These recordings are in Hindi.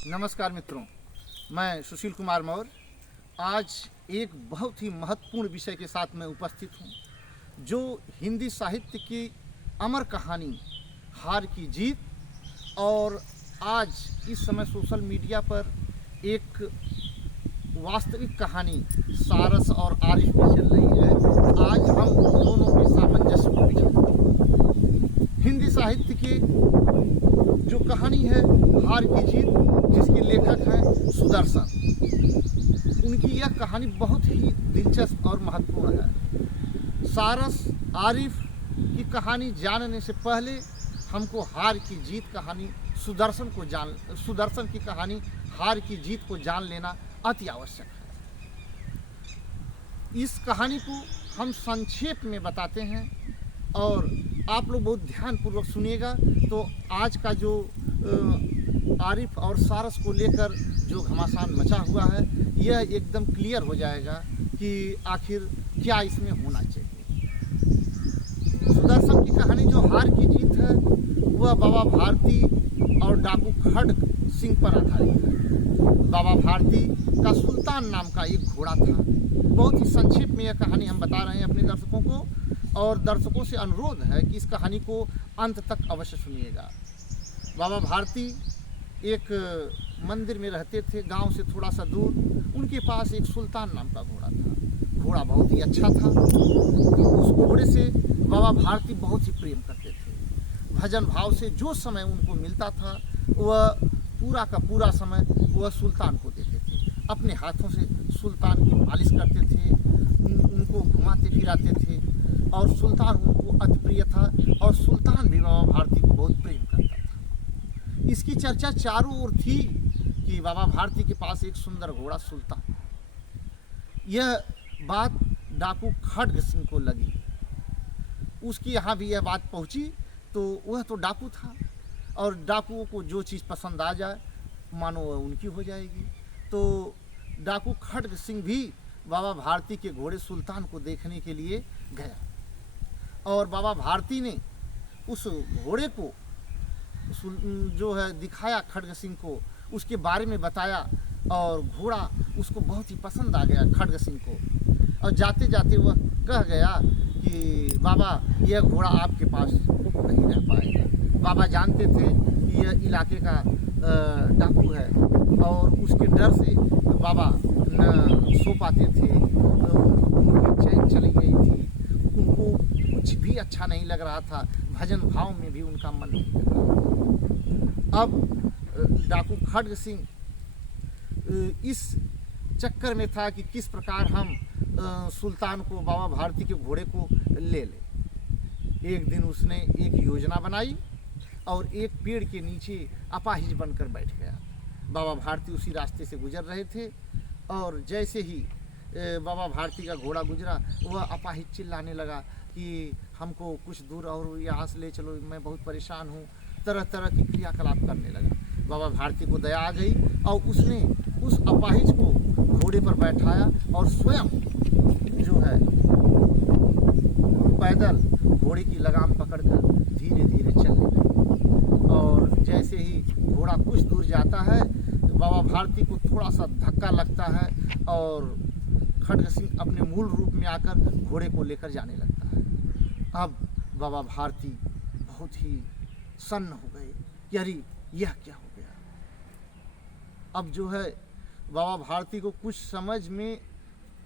नमस्कार मित्रों, मैं सुशील कुमार मौर्य आज एक बहुत ही महत्वपूर्ण विषय के साथ मैं उपस्थित हूँ, जो हिंदी साहित्य की अमर कहानी हार की जीत और आज इस समय सोशल मीडिया पर एक वास्तविक कहानी सारस और आरिफ की चल रही है। आज हम दोनों के सामंजस्य को विचार हिंदी साहित्य की जो कहानी है हार की जीत, जिसके लेखक हैं सुदर्शन। उनकी यह कहानी बहुत ही दिलचस्प और महत्वपूर्ण है। सारस आरिफ की कहानी जानने से पहले हमको हार की जीत कहानी सुदर्शन की कहानी हार की जीत को जान लेना अति आवश्यक है। इस कहानी को हम संक्षेप में बताते हैं और आप लोग बहुत ध्यानपूर्वक सुनिएगा, तो आज का जो आरिफ और सारस को लेकर जो घमासान मचा हुआ है, यह एकदम क्लियर हो जाएगा कि आखिर क्या इसमें होना चाहिए। सुदर्शन की कहानी जो हार की जीत है, वह बाबा भारती और डाकू खड्ग सिंह पर आधारित है। बाबा भारती का सुल्तान नाम का एक घोड़ा था। बहुत ही संक्षेप में यह कहानी हम बता रहे हैं अपने दर्शकों को, और दर्शकों से अनुरोध है कि इस कहानी को अंत तक अवश्य सुनिएगा। बाबा भारती एक मंदिर में रहते थे, गांव से थोड़ा सा दूर। उनके पास एक सुल्तान नाम का घोड़ा था। घोड़ा बहुत ही अच्छा था। उस घोड़े से बाबा भारती बहुत ही प्रेम करते थे। भजन भाव से जो समय उनको मिलता था, वह पूरा का पूरा समय वह सुल्तान को देते थे। अपने हाथों से सुल्तान की मालिश करते थे, उनको घुमाते फिराते थे, और सुल्तान उनको अति प्रिय था, और सुल्तान भी बाबा भारती को बहुत प्रेम करता था। इसकी चर्चा चारों ओर थी कि बाबा भारती के पास एक सुंदर घोड़ा सुल्तान। यह बात डाकू खड्ग सिंह को लगी। उसकी यहाँ भी यह बात पहुँची, तो वह तो डाकू था, और डाकुओं को जो चीज़ पसंद आ जाए मानो वह उनकी हो जाएगी। तो डाकू खड्ग सिंह भी बाबा भारती के घोड़े सुल्तान को देखने के लिए गया, और बाबा भारती ने उस घोड़े को जो है दिखाया खड्ग सिंह को, उसके बारे में बताया, और घोड़ा उसको बहुत ही पसंद आ गया खड्ग सिंह को। और जाते जाते वह कह गया कि बाबा, यह घोड़ा आपके पास नहीं रह पाएगा। बाबा जानते थे कि यह इलाके का डाकू है, और उसके डर से बाबा न सो पाते थे। उनकी चैन चली गई थी, उनको कुछ भी अच्छा नहीं लग रहा था, भजन भाव में भी उनका मन नहीं लग रहा। अब डाकू खड्ग सिंह इस चक्कर में था कि किस प्रकार हम सुल्तान को, बाबा भारती के घोड़े को ले लें। एक दिन उसने एक योजना बनाई और एक पेड़ के नीचे अपाहिज बनकर बैठ गया। बाबा भारती उसी रास्ते से गुजर रहे थे, और जैसे ही बाबा भारती का घोड़ा गुजरा, वह अपाहिज चिल्लाने लगा कि हमको कुछ दूर और यहाँ से ले चलो, मैं बहुत परेशान हूँ। तरह तरह की क्रियाकलाप करने लगा। बाबा भारती को दया आ गई, और उसने उस अपाहिज को घोड़े पर बैठाया, और स्वयं जो है पैदल घोड़े की लगाम पकड़कर धीरे धीरे चलने लगे। और जैसे ही घोड़ा कुछ दूर जाता है, बाबा भारती को थोड़ा सा धक्का लगता है, और खड्ग सिंह अपने मूल रूप में आकर घोड़े को लेकर जाने लगता है। अब बाबा भारती बहुत ही सन्न हो गए कि अरे यह क्या हो गया। अब जो है बाबा भारती को कुछ समझ में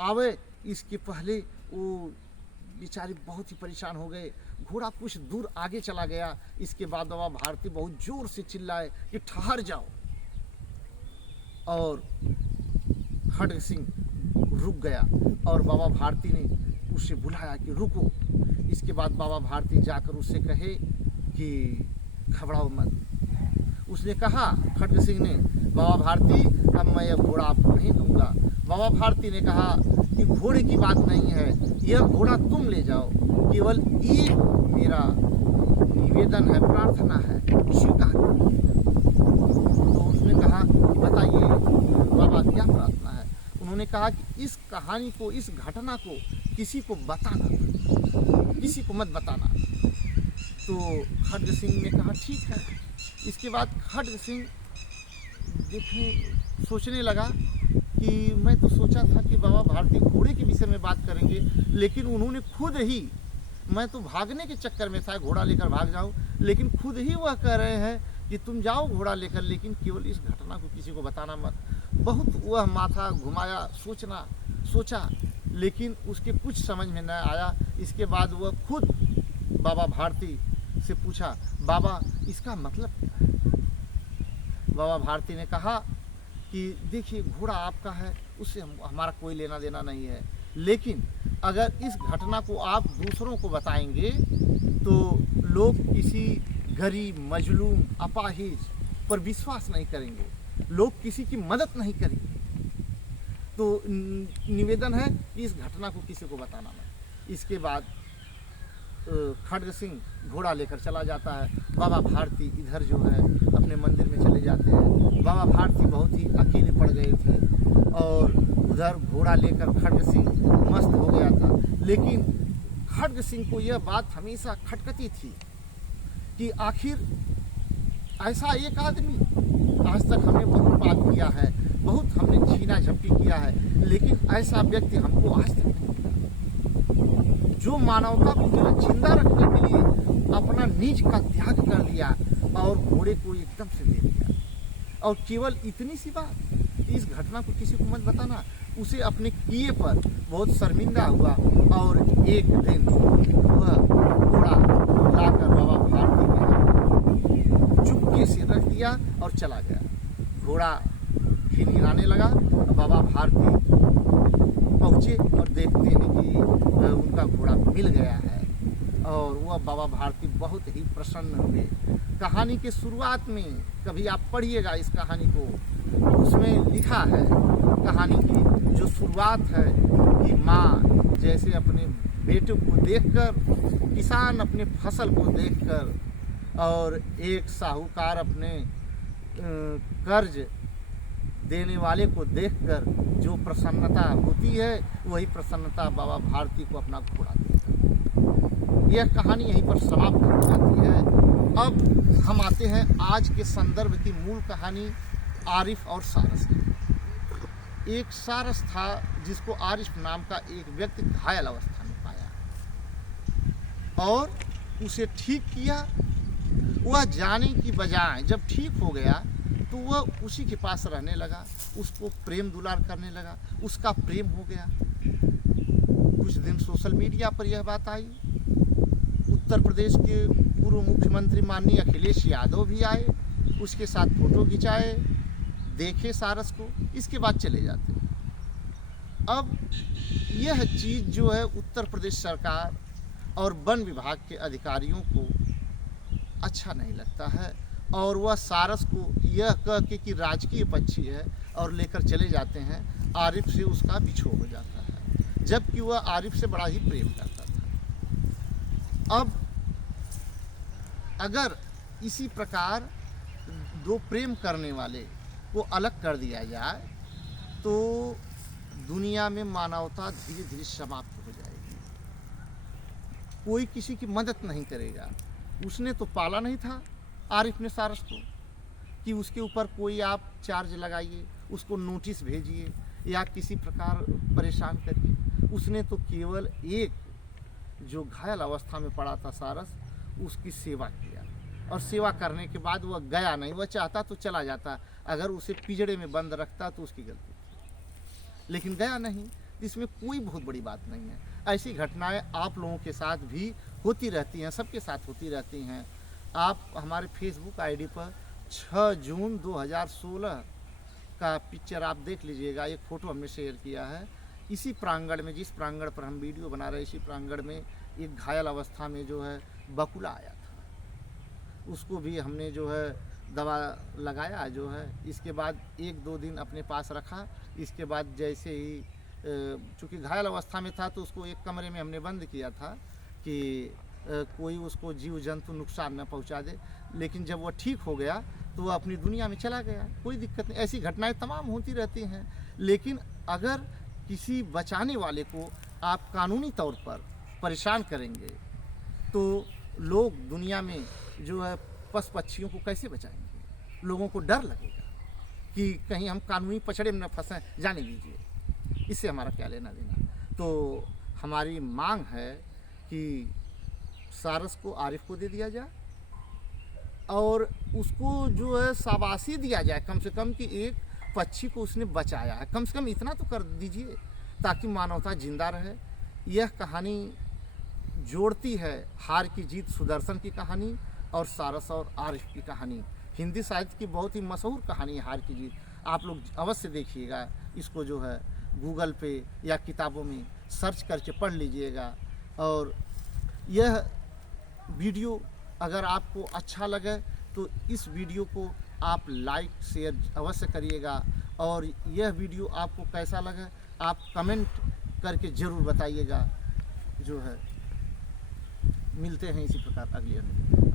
आवे, इसके पहले वो बेचारे बहुत ही परेशान हो गए। घोड़ा कुछ दूर आगे चला गया। इसके बाद बाबा भारती बहुत जोर से चिल्लाए कि ठहर जाओ, और खड्ग सिंह रुक गया, और बाबा भारती ने उसे बुलाया कि रुको। इसके बाद बाबा भारती जाकर उससे कहे कि घबराओ मत। उसने कहा, खड्ग सिंह ने, बाबा भारती, अब मैं यह घोड़ा आपको नहीं दूंगा। बाबा भारती ने कहा कि घोड़े की बात नहीं है, यह घोड़ा तुम ले जाओ, केवल एक मेरा निवेदन है, प्रार्थना है, स्वीकार करो। तो उसने कहा, बताइए बाबा क्या प्रार्थना है। उन्होंने कहा कि इस कहानी को, इस घटना को किसी को बताना, किसी को मत बताना। तो खड्ग सिंह ने कहा ठीक है। इसके बाद खड्ग सिंह देखने सोचने लगा कि मैं तो सोचा था कि बाबा भारती घोड़े के विषय में बात करेंगे, लेकिन उन्होंने खुद ही, मैं तो भागने के चक्कर में था, घोड़ा लेकर भाग जाऊं, लेकिन खुद ही वह कह रहे हैं कि तुम जाओ घोड़ा लेकर, लेकिन केवल इस घटना को किसी को बताना मत। बहुत वह माथा घुमाया, सोचा, लेकिन उसके कुछ समझ में न आया। इसके बाद वह खुद बाबा भारती से पूछा, बाबा इसका मतलब क्या है? बाबा भारती ने कहा कि देखिए, घोड़ा आपका है, उससे हमारा कोई लेना देना नहीं है, लेकिन अगर इस घटना को आप दूसरों को बताएंगे तो लोग किसी गरीब, मजलूम, अपाहिज पर विश्वास नहीं करेंगे, लोग किसी की मदद नहीं करेंगे। तो निवेदन है कि इस घटना को किसी को बताना मत। इसके बाद खड्ग सिंह घोड़ा लेकर चला जाता है। बाबा भारती इधर जो है अपने मंदिर में चले जाते हैं। बाबा भारती बहुत ही अकेले पड़ गए थे और उधर घोड़ा लेकर खड्ग सिंह मस्त हो गया था। लेकिन खड्ग सिंह को यह बात हमेशा खटकती थी कि आखिर ऐसा एक आदमी, आज तक हमने बहुत बात किया है, बहुत हमने छीना झपटी किया है, लेकिन ऐसा व्यक्ति हमको आज तक नहीं मिला, जो मानवता को जिंदा रखने के लिए अपना निज का त्याग कर दिया और घोड़े को एकदम से दे दिया। और केवल इतनी सी बात, इस घटना को किसी को मत बताना, उसे अपने किए पर बहुत शर्मिंदा हुआ और एक दिन वह घोड़ा लाकर बाबा भारती के चुपके से रख दिया और चला गया। घोड़ा खिनखिनाने लगा। बाबा भारती पहुँचे और देखते हैं कि उनका घोड़ा मिल गया है और वह बाबा भारती बहुत ही प्रसन्न हुए। कहानी के शुरुआत में कभी आप पढ़िएगा इस कहानी को, उसमें लिखा है, कहानी की जो शुरुआत है कि माँ जैसे अपने बेटे को देखकर, किसान अपने फसल को देखकर और एक साहूकार अपने कर्ज देने वाले को देखकर जो प्रसन्नता होती है, वही प्रसन्नता बाबा भारती को अपना घोड़ा देता। यह कहानी यहीं पर समाप्त हो जाती है। अब हम आते हैं आज के संदर्भ की मूल कहानी, आरिफ और सारस की। एक सारस था जिसको आरिफ नाम का एक व्यक्ति घायल अवस्था में पाया और उसे ठीक किया। वह जाने की बजाय जब ठीक हो गया तो वह उसी के पास रहने लगा, उसको प्रेम दुलार करने लगा, उसका प्रेम हो गया। कुछ दिन सोशल मीडिया पर यह बात आई। उत्तर प्रदेश के पूर्व मुख्यमंत्री माननीय अखिलेश यादव भी आए, उसके साथ फोटो खिंचाए, देखे सारस को, इसके बाद चले जाते। अब यह चीज़ जो है उत्तर प्रदेश सरकार और वन विभाग के अधिकारियों को अच्छा नहीं लगता है और वह सारस को यह कह के कि राजकीय पक्षी है और लेकर चले जाते हैं। आरिफ से उसका बिछोह हो जाता है, जबकि वह आरिफ से बड़ा ही प्रेम करता था। अब अगर इसी प्रकार दो प्रेम करने वाले को अलग कर दिया जाए तो दुनिया में मानवता धीरे धीरे समाप्त हो जाएगी। कोई किसी की मदद नहीं करेगा। उसने तो पाला नहीं था आरिफ ने सारस को कि उसके ऊपर कोई आप चार्ज लगाइए, उसको नोटिस भेजिए या किसी प्रकार परेशान करिए। उसने तो केवल एक जो घायल अवस्था में पड़ा था सारस, उसकी सेवा किया और सेवा करने के बाद वह गया नहीं। वह चाहता तो चला जाता, अगर उसे पिंजड़े में बंद रखता तो उसकी गलती थी, लेकिन गया नहीं। इसमें कोई बहुत बड़ी बात नहीं है। ऐसी घटनाएं आप लोगों के साथ भी होती रहती हैं, सबके साथ होती रहती हैं। आप हमारे फेसबुक आईडी पर 6 जून 2016 का पिक्चर आप देख लीजिएगा। एक फ़ोटो हमने शेयर किया है। इसी प्रांगण में, जिस प्रांगण पर हम वीडियो बना रहे हैं, इसी प्रांगण में एक घायल अवस्था में जो है बकुला आया था। उसको भी हमने जो है दवा लगाया जो है। इसके बाद 1-2 दिन अपने पास रखा। इसके बाद जैसे ही चूँकि घायल अवस्था में था तो उसको एक कमरे में हमने बंद किया था कि कोई उसको जीव जंतु नुकसान न पहुंचा दे। लेकिन जब वह ठीक हो गया तो वह अपनी दुनिया में चला गया, कोई दिक्कत नहीं। ऐसी घटनाएं तमाम होती रहती हैं। लेकिन अगर किसी बचाने वाले को आप कानूनी तौर पर परेशान करेंगे तो लोग दुनिया में जो है पशु पक्षियों को कैसे बचाएंगे? लोगों को डर लगेगा। कि कहीं हम कानूनी पछड़े में न फंसें, जाने दीजिए, इससे हमारा क्या लेना देना। तो हमारी मांग है कि सारस को आरिफ को दे दिया जाए और उसको जो है शाबाशी दिया जाए कम से कम, कि एक पक्षी को उसने बचाया है, कम से कम इतना तो कर दीजिए ताकि मानवता जिंदा रहे। यह कहानी जोड़ती है हार की जीत सुदर्शन की कहानी और सारस और आरिफ की कहानी। हिंदी साहित्य की बहुत ही मशहूर कहानी है हार की जीत। आप लोग अवश्य देखिएगा, इसको जो है गूगल पे या किताबों में सर्च करके पढ़ लीजिएगा। और यह वीडियो अगर आपको अच्छा लगे तो इस वीडियो को आप लाइक शेयर अवश्य करिएगा, और यह वीडियो आपको कैसा लगे आप कमेंट करके ज़रूर बताइएगा। जो है मिलते हैं इसी प्रकार अगले वीडियो में।